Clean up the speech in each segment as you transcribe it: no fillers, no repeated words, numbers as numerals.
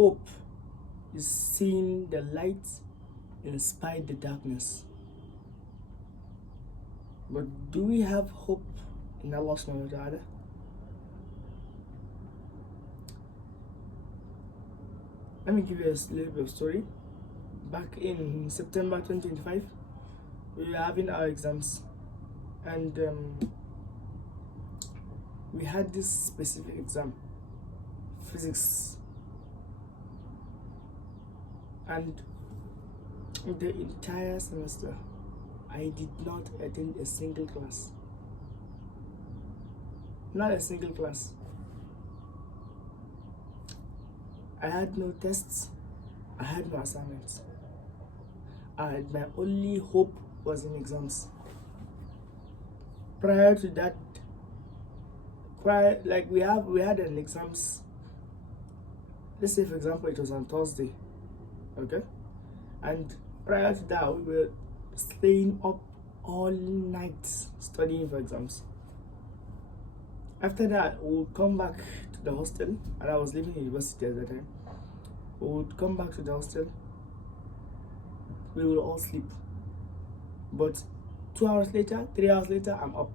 hope is seeing the light inspire the darkness. But do we have hope in Allah subhanahu wa ta'ala? Let me give you a little bit of story. Back in September 2025, we were having our exams, and we had this specific exam, physics, and the entire semester I did not attend a single class. Not a single class. I had no tests, I had no assignments. My only hope was in exams. Prior to that, we had an exams. Let's say, for example, it was on Thursday, okay, and prior to that, we were staying up all night studying for exams. After that, we would come back to the hostel, and I was living in university at the time. We would come back to the hostel. We will all sleep. But 2 hours later, 3 hours later, I'm up.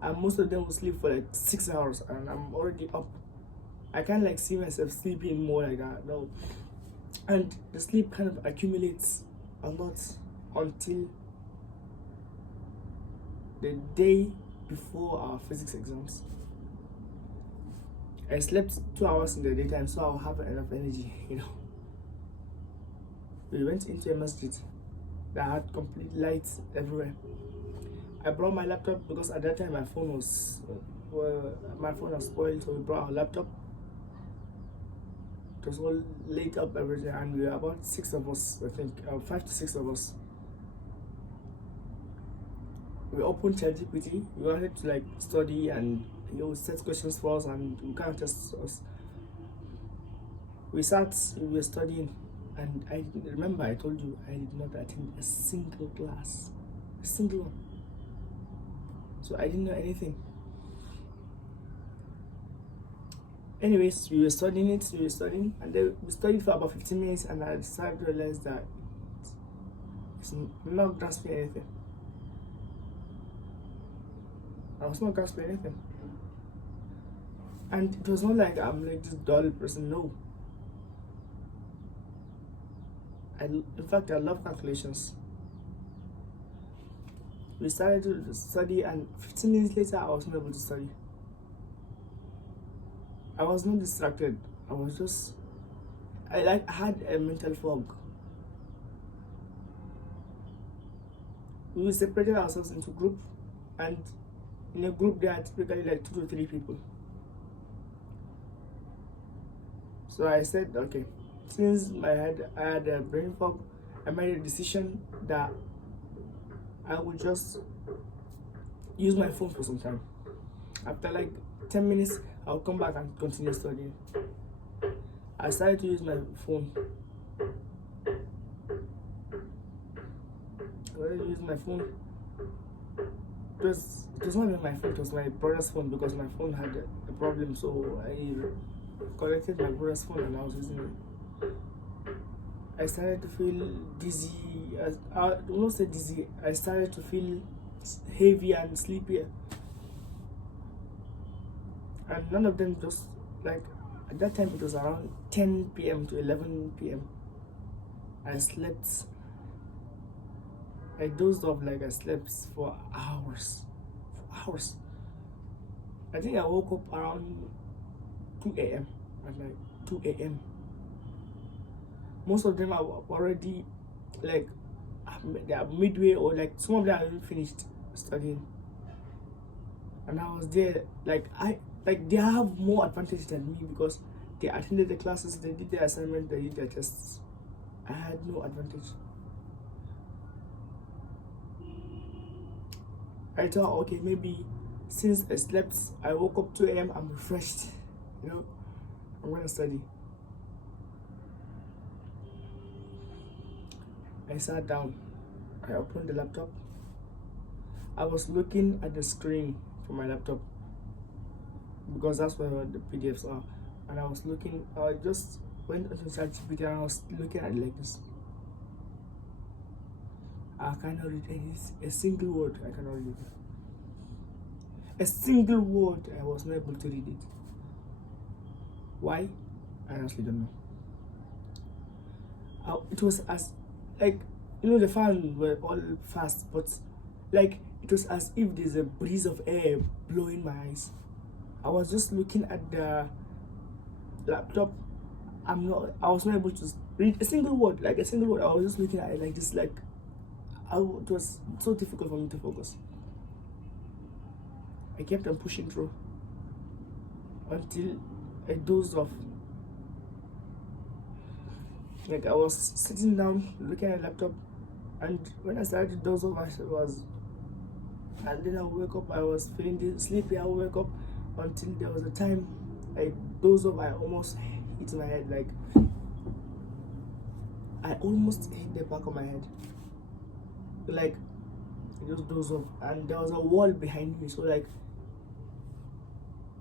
And most of them will sleep for like 6 hours, and I'm already up. I can't see myself sleeping more like that, no. And the sleep kind of accumulates a lot until the day before our physics exams. I slept 2 hours in the daytime, so I'll have enough energy. We went into a masjid that had complete lights everywhere. I brought my laptop because at that time my phone was spoiled, so we brought our laptop. It was all lit up everything, and we were about 6 of us, I think, 5 to 6 of us. We opened ChatGPT. We wanted to study, and set questions for us, and we can't test us. We were studying, and I remember I told you I did not attend a single class, a single one. So I didn't know anything. Anyways, we were studying, and then we studied for about 15 minutes, and I started to realize that it's not grasping anything. I was not grasping anything. And it was not like I'm this dull person, no. In fact, I love calculations. We started to study, and 15 minutes later, I was not able to study. I was not distracted. I had a mental fog. We separated ourselves into group, and in a group there are typically 2 to 3 people. So I said, okay, since I had a brain fog, I made a decision that I would just use my phone for some time. After 10 minutes, I'll come back and continue studying. I started to use my phone. It was not even my phone, it was my brother's phone, because my phone had a problem, so I connected my brother's phone and I was using it. I started to feel dizzy. I won't say dizzy, I started to feel heavy and sleepy. And none of them just at that time it was around 10 p.m. to 11 p.m. I slept. I dozed off, I slept for hours. I think I woke up around 2 a.m. at night. 2 a.m. Most of them are already they are midway, or some of them are even finished studying. And I was there, they have more advantage than me because they attended the classes, they did their assignment, they did their tests. I had no advantage. I thought, okay, maybe since I slept, I woke up 2 a.m., I'm refreshed, I'm gonna study. I sat down, I opened the laptop. I was looking at the screen for my laptop because that's where the PDFs are. and I was looking. I just went onto ChatGPT and I was looking at it like this. I cannot read a single word. I cannot read it. A single word. I was not able to read it. Why? I honestly don't know. It was as like, you know, the fan were all fast, but like it was as if there's a breeze of air blowing my eyes. I was just looking at the laptop. I was not able to read a single word, like a single word. I was just looking at it like this, like it was so difficult for me to focus. I kept on pushing through until I dozed off. Like I was sitting down looking at the laptop, and when I started to doze off, and then I would wake up. I was feeling sleepy. I would wake up until there was a time I dozed off. I almost hit my head. Like I almost hit the back of my head. Like I just dozed off, and there was a wall behind me. So like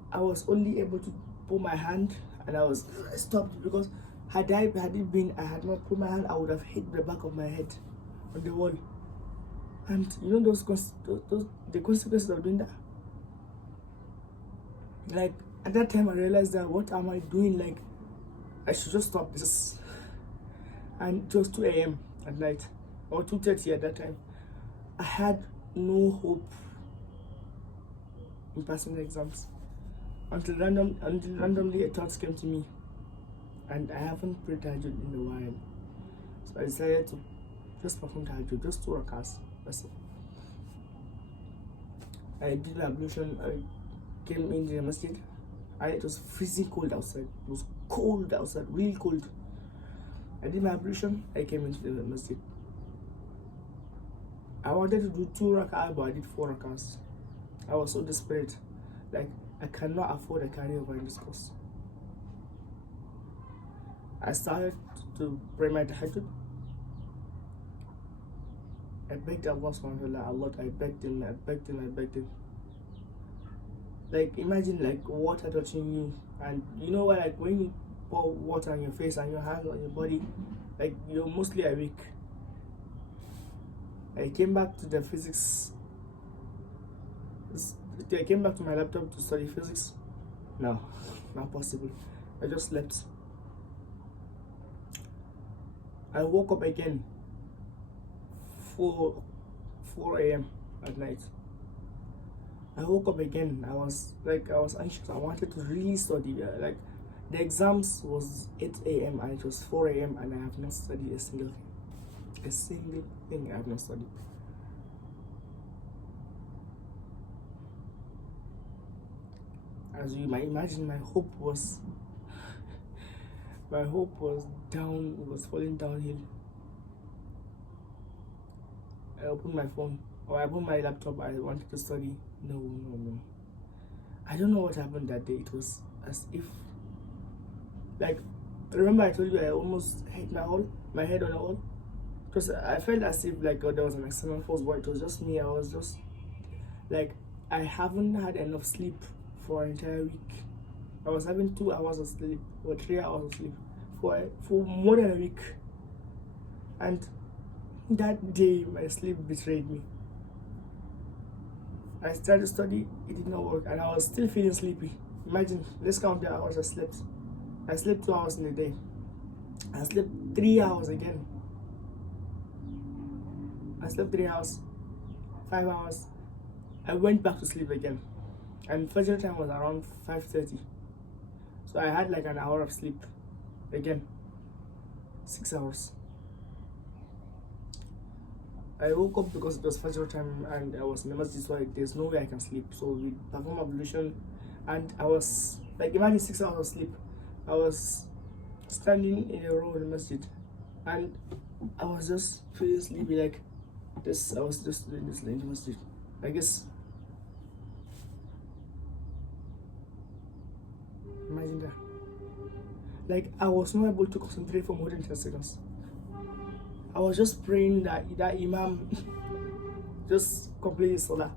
I was only able to put my hand, and I stopped because had I had not put my hand, I would have hit the back of my head on the wall. And you know the consequences of doing that. Like at that time, I realized that what am I doing? Like I should just stop this. And it was 2 a.m. at night, or 2:30 at that time. I had no hope in passing the exams until randomly a thought came to me, and I haven't prayed Tahajjud in a while, so I decided to just perform Tahajjud, just 2 rakahs. That's it. I did my ablution. I came into the masjid. It was freezing cold outside. It was cold outside, really cold. I did my ablution. I came into the masjid. I wanted to do 2 rakahs, but I did 4 rakahs. I was so desperate. Like I cannot afford a carryover in this course. I started to pray my Tahajjud. I begged Allah subhanahu wa ta'ala a lot. I begged him. Like imagine like water touching you, and you know what, like when you pour water on your face and your hands on your body, like you're mostly awake. I came back to the physics. I came back to my laptop to study physics. No, not possible. I just slept. I woke up again 4 a.m. at night. I woke up again. I was anxious. I wanted to really study. Like the exams was 8 a.m. and it was 4 a.m. and I have not studied a single thing. A single thing I have not studied. As you might imagine, my hope was down. It was falling downhill. I opened my phone, or I opened my laptop. I wanted to study. No. I don't know what happened that day. It was as if, like, remember I told you I almost hit my head on the wall? Because I felt as if like there was an external force, but it was just me. I was just like, I haven't had enough sleep for an entire week. I was having 2 hours of sleep or 3 hours of sleep for more than a week. And that day my sleep betrayed me. I started to study, it did not work, and I was still feeling sleepy. Imagine, let's count the hours I slept. I slept 2 hours in a day. I slept 3 hours again. I slept 3 hours, 5 hours. I went back to sleep again. And Fajr time was around 5:30. So I had like an hour of sleep. Again, 6 hours. I woke up because it was Fajr time and I was in the masjid, so there's no way I can sleep. So we performed ablution, and I was like, imagine 6 hours of sleep. I was standing in a row in the masjid, and I was just feeling sleepy like this. I was just doing this in the masjid. I guess. Imagine that. Like I was not able to concentrate for more than 10 seconds. I was just praying that Imam just completed Salah.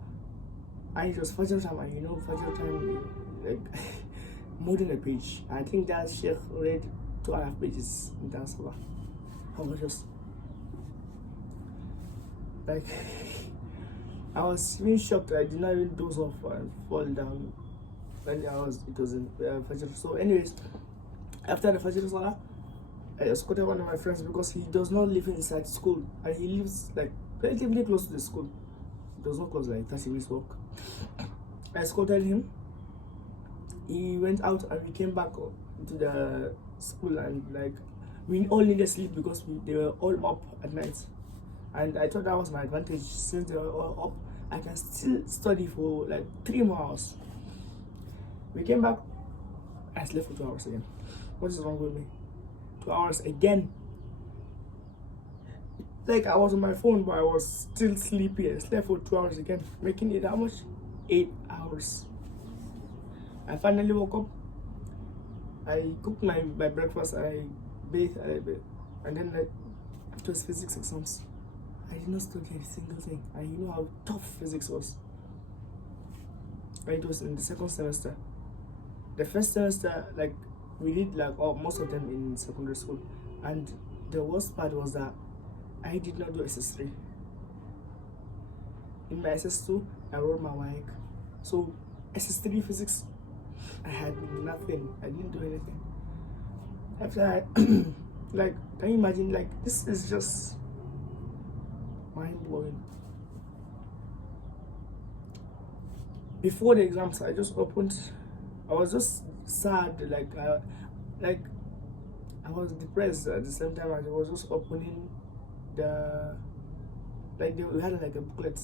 And it was Fajr time, and you know Fajr time, like more than a page. I think that Sheikh read 2.5 pages in that salah. I was just like, I was even shocked. I did not even doze off and fall down when it was in Fajr. So, anyways, after the Fajr salah, I escorted one of my friends because he does not live inside school and he lives like relatively close to the school. It does not close, like 30 minutes walk. I escorted him. He went out and we came back to the school, and like we all needed sleep because they were all up at night. And I thought that was my advantage. Since they were all up, I can still study for like 3 more hours. We came back, I slept for 2 hours again. What is wrong with me? 2 hours again. Like I was on my phone, but I was still sleepy. I slept for 2 hours again, making it how much? 8 hours. I finally woke up. I cooked my breakfast. I bathed, and then like it was physics exams. I did not study a single thing. And you know how tough physics was. And it was in the second semester. The first semester, like we did like most of them in secondary school, and the worst part was that I did not do SS3. In my SS2, I wrote my work. So SS3 physics, I had nothing. I didn't do anything. After I, like, can you imagine? Like, this is just mind blowing. Before the exams, I just opened. I was just sad. Like I was depressed at the same time. I was just opening the, like we had like a booklet.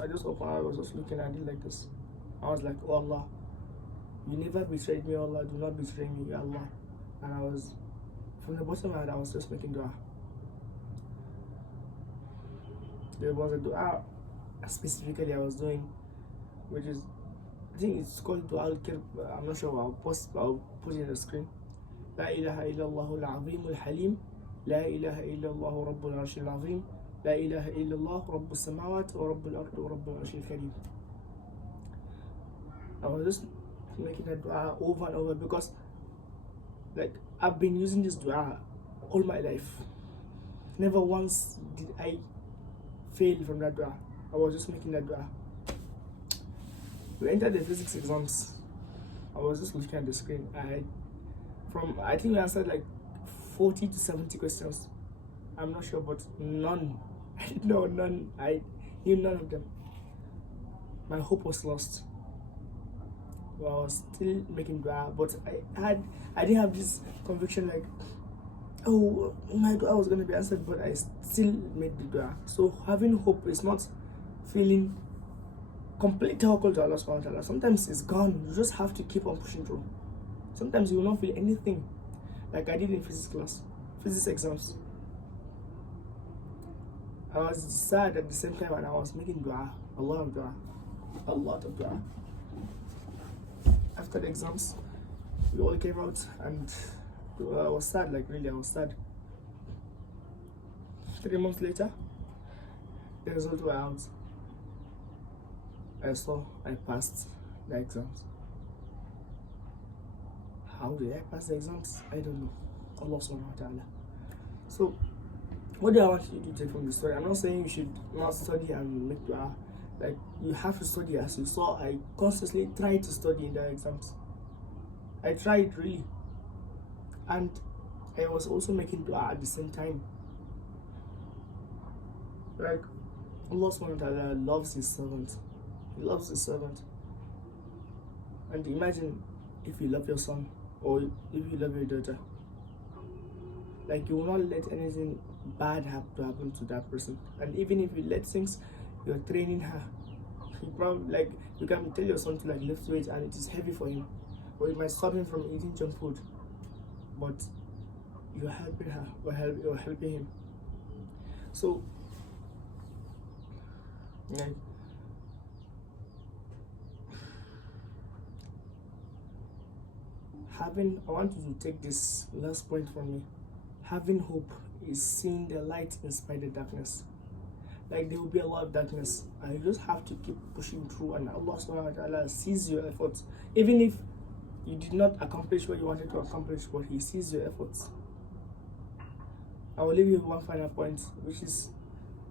I just opened. I was just looking at it like this. I was like, oh Allah, you never betrayed me, Allah, do not betray me, Ya Allah. And I was, from the bottom of my heart, I was just making dua. There was a dua specifically I was doing, which is, I think it's called dua al-kirb. I'm not sure. I'll put it on the screen. La ilaha illallah al-azim al-halim. La ilaha illallah rabbul arsh al-azim. La ilaha illallah rabbul samawat wa rabbul ard wa rabbul arsh al-karim. I was just making that dua over and over because, like, I've been using this dua all my life. Never once did I fail from that dua. I was just making that dua. We entered the physics exams. I was just looking at the screen. I think we answered like 40 to 70 questions. I'm not sure, but none. No, none. I knew none of them. My hope was lost. Well, I was still making dua, but I didn't have this conviction like, oh, my dua was going to be answered, but I still made the dua. So having hope is not feeling complete tawakkul to Allah subhanahu wa ta'ala. Sometimes it's gone. You just have to keep on pushing through. Sometimes you will not feel anything, like I did in physics class, physics exams. I was sad at the same time, and I was making dua, a lot of dua, a lot of dua. After the exams, we all came out, and I was sad, like really, I was sad. 3 months later, the results were out. I saw I passed the exams. How did I pass the exams? I don't know. Allah subhanahu wa ta'ala. So, what do I want you to take from the story? I'm not saying you should not study and make dua. Like, you have to study. As you saw, I constantly tried to study in the exams. I tried really. And I was also making dua at the same time. Like, Allah subhanahu wa ta'ala loves his servant. He loves his servant. And imagine if you love your son or if you love your daughter. Like, you will not let anything bad happen to that person. And even if you let things, you're training her. You probably, like, you can tell your son to like lift weight and it is heavy for him, or it might stop him from eating junk food, but you're helping her or you're helping him. So, like, I want you to take this last point from me. Having hope is seeing the light in spite of darkness. Like, there will be a lot of darkness, and you just have to keep pushing through, and Allah subhanahu wa ta'ala sees your efforts. Even if You did not accomplish what you wanted to accomplish, but he sees your efforts. I will leave you with one final point, which is,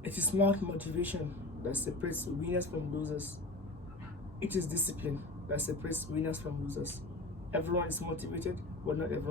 it is not motivation that separates winners from losers. It is discipline that separates winners from losers. Everyone is motivated, but not everyone.